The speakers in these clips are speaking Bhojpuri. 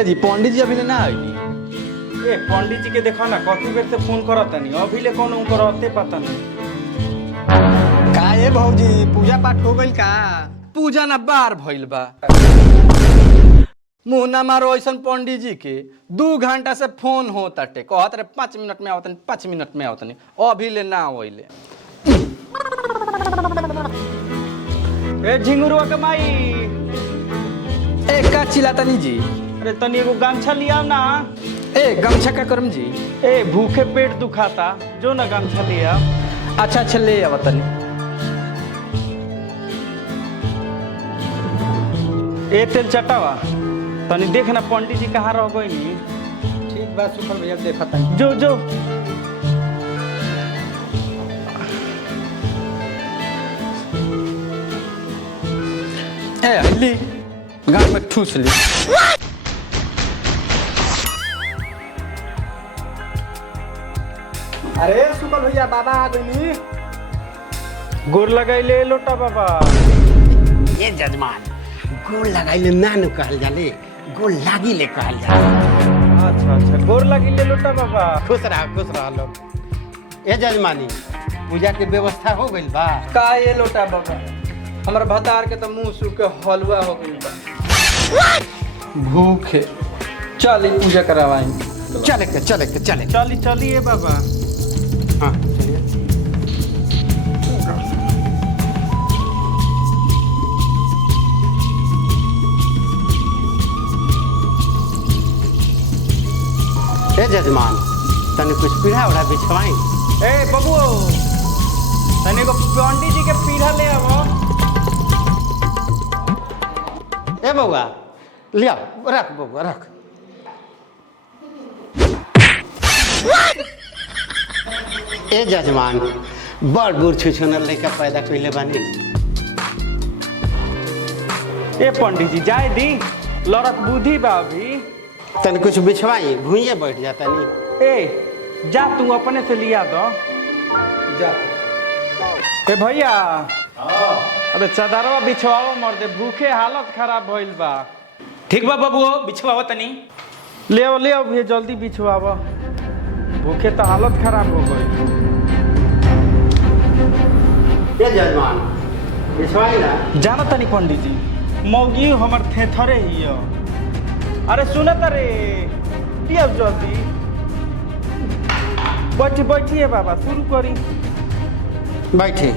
ए जी पंडित जी अभी ले ना आइली। ए पंडित जी के देखा ना कथी बेर से फोन करता नहीं अभी ले कौन करते पता नहीं। का ए भौजी पूजा पाठ हो गइल का? पूजा ना बार भइल बा। मुँह ना मारो ऐसा पंडित जी के 2 घंटा से फोन होताटे कहत रहे 5 मिनट में आवतनी 5 मिनट में आवतनी अभी ले ना आइले। ए झिंगुरुआ के माई ए का चिल्लातनी जी? अरे तनी एगो गमछा लिया ना। ए गमछा का करम जी? ए भूखे पेट दुखाता जो ना गमछा लिया। अच्छा अच्छा ले आवतनी। ए तेल चटावा तनी देख ना पंडित जी कहाँ रह गई नी। ठीक बा सुपर भैया देखा तनी। जो जो ए ली गाल में ठूस ली। अरे सुपर भैया बाबा आ गइली। गोर लगाइले लोटा बाबा। ये जजमान गोल लगाइले नानु कहल जाले गोल लागिले कहल जाले। अच्छा अच्छा गोर লাগিले लोटा बाबा। खुश रह लोग। ये जजमानी पूजा के व्यवस्था हो गइल बा? का ये लोटा बाबा हमारा भतार के तो मुंह सूख के हलवा हो गइल बा। भूखे चल पूजा करवाएंगे। चले चली चलिए बाबा। हाँ चलिए। ए जजमान तने कुछ पीढ़ा उड़ा बिछवाई। ए बबू तनी को पंडित जी के पीढ़ा ले आवो। ए बउआ लिया रख बउआ रख। ए जजमान बड़ बूढ़ छुछुनर लड़का पैदा कइले बानी। ए पंडित जी जाए दी लड़क बुद्धि बा अभी। तने कुछ बिछवाई भूइए बैठ जाता नहीं। ए जा तू अपने से लिया दो जा। ए भैया अरे चदरवा बिछवाओ मर्दे भूखे हालत खराब भइल बा। ठीक बा बाबू बिछवावा तनी। ले आओ भैया जल्दी बिछवाओ भूखे तो हालत खराब हो गई। ए जजमान बिछवाई ना। जाना तनी पंडित जी मौगी हमर थेथरे ही हो। अरे सुनत रे लिया जल्दी। बैठिए बाबा शुरू करी। बैठे।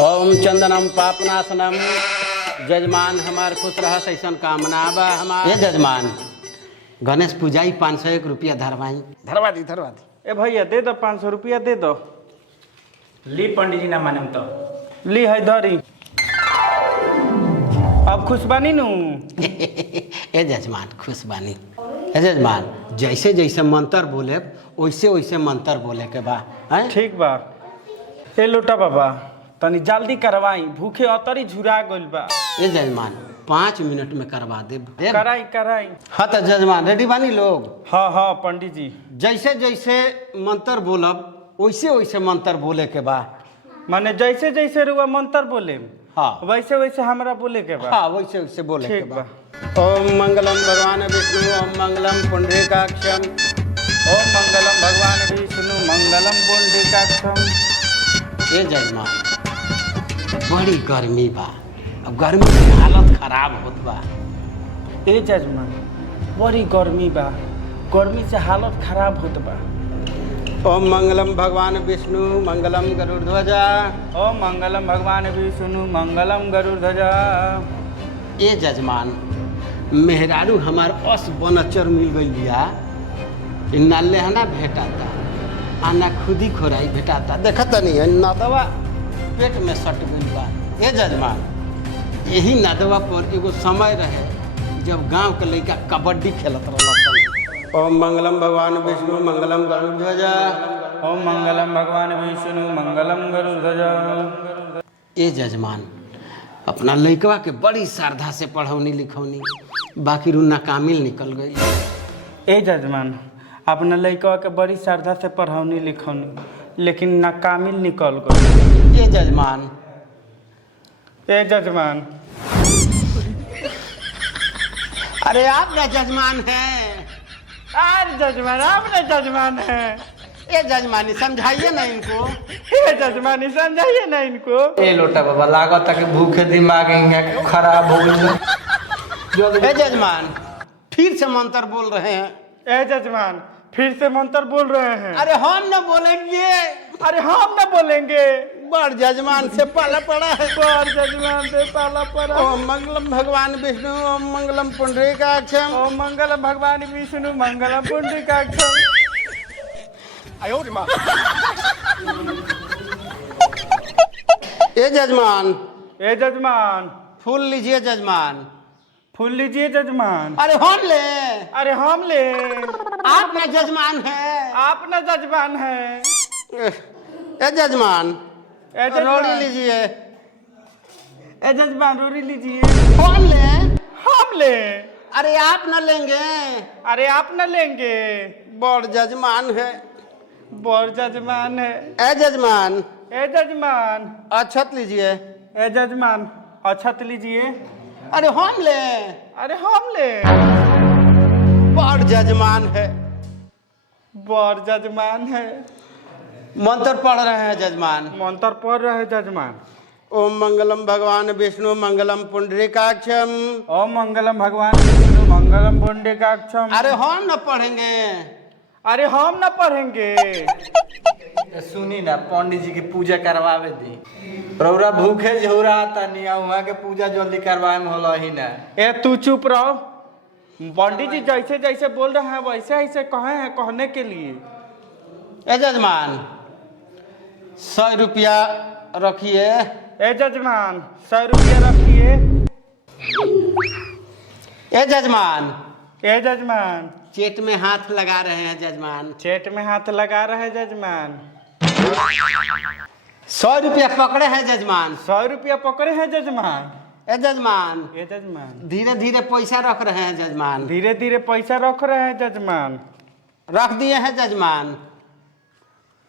ओम चंदनम पापनाशनम। जजमान हमार खुश रह ऐसा कामना बा हमार। ये जजमान गणेश पूजाई 501 रुपया धरवाई। धरवा दी। ए भैया दे दो 500 रुपया दे दो। ली पंडित जी ना मानम तो ली है धरी। अब खुश बानी नू। ए जजमान खुश बानी। ए जजमान जैसे जैसे मंत्र बोले वैसे वैसे मंत्र बोले के बा। ठीक बा। ए लोटा बाबा तनी जल्दी करवाई भूखे अतरी झुरा गइल बा। ए जजमान 5 मिनट में करवा दे। कराई। हाँ तो जजमान रेडी बानी लोग? हाँ पंडित जी जैसे जैसे मंत्र बोलब वैसे वैसे मंत्र बोले के बा। माने जैसे जैसे रुआ मंत्र बोले हाँ वैसे वैसे हमरा बोले के बा। हाँ वैसे वैसे बोले के ठीक बा। ओम मंगलम भगवान विष्णु ओम मंगलम पुंडरीकाक्षम। ओम मंगलम भगवान विष्णु मंगलम पुंडरीकाक्षम। ये जजमान बड़ी गर्मी बा। अब गर्मी से हालत खराब होत बा। ए जजमान बड़ी गर्मी बा गर्मी से हालत खराब होत बा। ओम मंगलम भगवान विष्णु मंगलम गरुड़ध्वजा। ओम मंगलम भगवान विष्णु मंगलम गरुड़ध्वजा। ए जजमान मेहरारू हमार अस बनचर मिल गई बिया। ना लेहना भेटाता आ ना खुदी खोराई भेटाता। देखत नहीं है नदवा पेट में सट गई बा। ए जजमान यही नदवा पर एगो समय रहे जब गांव के लड़का कबड्डी खेलत रहल। ओम मंगलम भगवान विष्णु मंगलम गरुड़ध्वजा। ओम मंगलम भगवान विष्णु मंगलम गरुड़ध्वजा। ए जजमान अपना लड़कवा के बड़ी श्रद्धा से पढ़ौनी लिखौनी बाकी रू नाकामिल निकल गई। ए जजमान अपना लड़का के बड़ी श्रद्धा से पढ़ौनी लिखौनी लेकिन नाकामिल निकल गई। ये जजमान ए जजमान। अरे आप ना जजमान हैं। अरे जजमान, आप ना जजमान है। ये जजमानी समझाइए ना इनको। ये जजमानी समझाइए ना इनको। ए लोटा बाबा लागत कि भूखे दिमाग इनका खराब हो गई। ए जजमान फिर से मंत्र बोल रहे हैं। ए जजमान फिर से मंत्र बोल रहे हैं। अरे हम न बोलेंगे। अरे हम ना बोलेंगे। बड़ जजमान से पाला पड़ा है। बड़ जजमान से पाला पड़ा। ओम मंगलम भगवान विष्णु ओम मंगलम पुंडरीकाक्षम ओम मंगलम भगवान विष्णु मंगलम पुंडरीकाक्षम। ए जजमान ए जजमान फूल लीजिए जजमान। फूल लीजिए जजमान। अरे हम ले। अरे हम ले। आप ना जजमान है। आप ना जजमान है। ए जजमान ए जजमान। रोड़ी लीजिए। ए जजमान रोटी लीजिए। हम ले। हम ले। अरे आप न लेंगे। अरे आप ना लेंगे। बड़ जजमान है। बड़ जजमान है। ए जजमान ए जजमान। अक्षत लीजिए। ए जजमान अक्षत लीजिए। अरे हम ले। अरे हम ले। बड़ जजमान है। बड़ जजमान है। मंत्र पढ़ रहे हैं जजमान। मंत्र पढ़ रहे जजमान। ओम मंगलम भगवान विष्णु मंगलम पुंडरीकाक्षम। ओम मंगलम भगवान विष्णु मंगलम पुंडरीकाक्षम। अरे हम न पढ़ेंगे। अरे हम ना पढ़ेंगे। सुनी ना पंडित जी की पूजा करवावे दी। रौरा भूखे झोरा तनी वहाँ के पूजा जल्दी करवाए में होला ही ना। ए तू चुप रहो। पंडित जी जैसे जैसे बोल रहे हैं वैसे ऐसे कहे हैं कहने के लिए। ए जजमान 100 रुपया रखिए। ए जजमान 100 रुपया रखिए। ए जजमान ए जजमान चेट में हाथ लगा रहे हैं जजमान। चेट में हाथ लगा रहे जजमान। 100 रुपया पकड़े हैं जजमान। 100 रुपया पकड़े हैं जजमान। ए जजमान ए जजमान धीरे धीरे पैसा रख रहे हैं जजमान। धीरे धीरे पैसा रख रहे हैं जजमान। रख दिए हैं जजमान।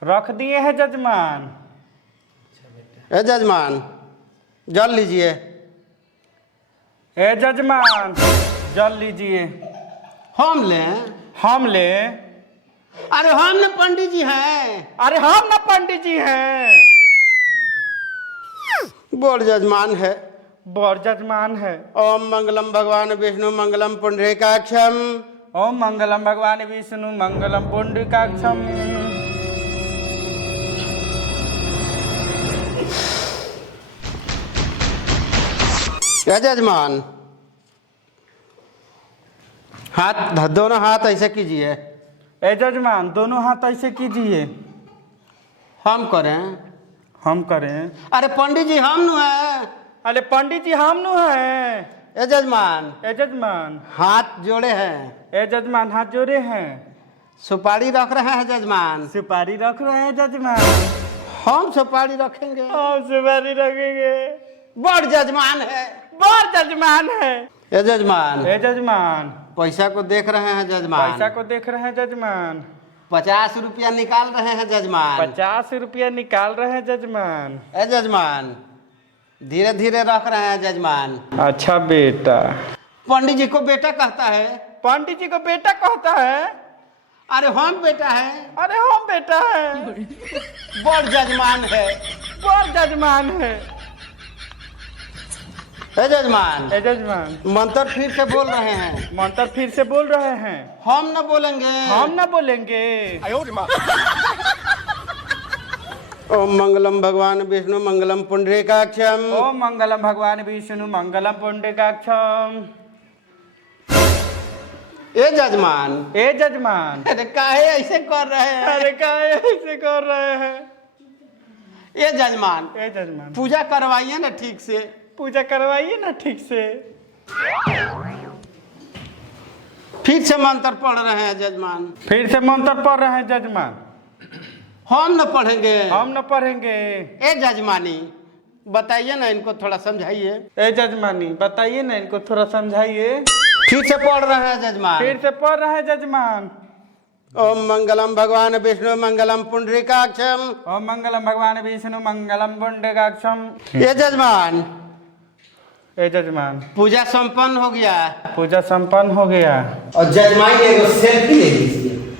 रख दिए हैं जजमान। ए जजमान जल लीजिए। ए जजमान जल लीजिए। हम ले। हम ले। अरे हम न पंडित जी हैं। अरे हम ना पंडित जी हैं। बड़ जजमान है। बड़ जजमान है। ओम मंगलम भगवान विष्णु मंगलम पुंडरीकाक्षम। ओम मंगलम भगवान विष्णु मंगलम पुंडरीकाक्षम। ए जजमान हाथ दोनों हाथ ऐसे कीजिए। ए जजमान दोनों हाथ ऐसे कीजिए। हम करें। हम करें। अरे पंडित जी हम नु है। अरे पंडित जी हम नु हैं। ए जजमान ए जजमान हाथ जोड़े हैं। ए जजमान हाथ जोड़े हैं। सुपारी रख रहे हैं जजमान। सुपारी रख रहे हैं जजमान। हम सुपारी रखेंगे। हम सुपारी रखेंगे। बड़ जजमान है। बड़ जजमान है। ए जजमान ए जजमान पैसा को देख रहे हैं जजमान। पैसा को देख रहे हैं जजमान। 50 रुपया निकाल रहे हैं जजमान। 50 रुपया निकाल रहे हैं जजमान। ए जजमान धीरे धीरे रख रहे हैं जजमान। अच्छा बेटा। पंडित जी को बेटा कहता है। पंडित जी को बेटा कहता है। अरे हम बेटा है। अरे हम बेटा है। बड़ जजमान है। बड़ जजमान है। ए जजमान ए जजमान मंत्र फिर से बोल रहे हैं। मंत्र फिर से बोल रहे हैं। हम न बोलेंगे। हम ना बोलेंगे। ओम मंगलम भगवान विष्णु मंगलम पुंडरीकाक्षम। ओम मंगलम भगवान विष्णु मंगलम पुंडरीकाक्षम। ए जजमान ए जजमान अरे काहे ऐसे कर रहे हैं। अरे क्या ऐसे कर रहे हैं। ए जजमान ए जजमान पूजा करवाइए ना ठीक से। पूजा करवाइए ना ठीक से। फिर से मंत्र पढ़ रहे हैं जजमान। फिर से मंत्र पढ़ रहे हैं जजमान। हम न पढ़ेंगे। हम न पढ़ेंगे। ए जजमानी बताइए ना इनको थोड़ा समझाइए। ए जजमानी बताइए ना इनको थोड़ा समझाइए। फिर से पढ़ रहे हैं जजमान। फिर से पढ़ रहे हैं जजमान। ओम मंगलम भगवान विष्णु मंगलम पुंडरीकाक्षम। ओम मंगलम भगवान विष्णु मंगलम पुंडरीकाक्षम। ए जजमान ए जजमान पूजा संपन्न हो गया। पूजा संपन्न हो गया। और जजमाई ने एगो सेल्फी ले लीजिए।